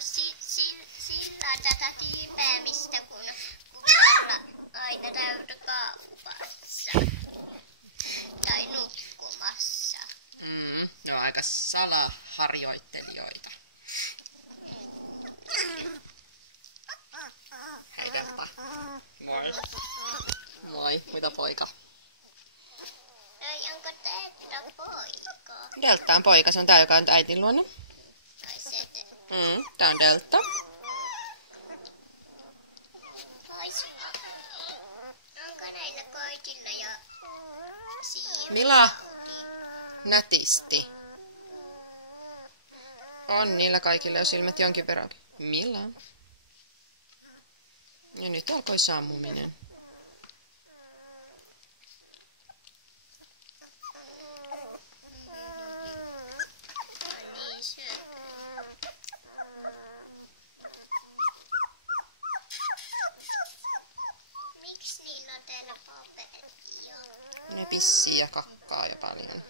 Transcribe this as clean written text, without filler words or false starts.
sillä tätä tiipäämistä, kun me ollaan aina täytökaupassa tai nukkumassa. Ne on aika salaharjoittelijoita. Hei Delta. Moi. Moi, mitä poika? Ei, onko Delta poika? Delta on poika, se on tää, joka on äitin luona. Ai se Tää on Delta. Onko näillä koitilla ja Mila, nätisti. On niillä kaikilla jo silmät jonkin verran. Mila. Ja nyt alkoi sammuminen. niin syö. Miksi niillä on täällä paperia? Ne pissii ja kakkaa jo paljon.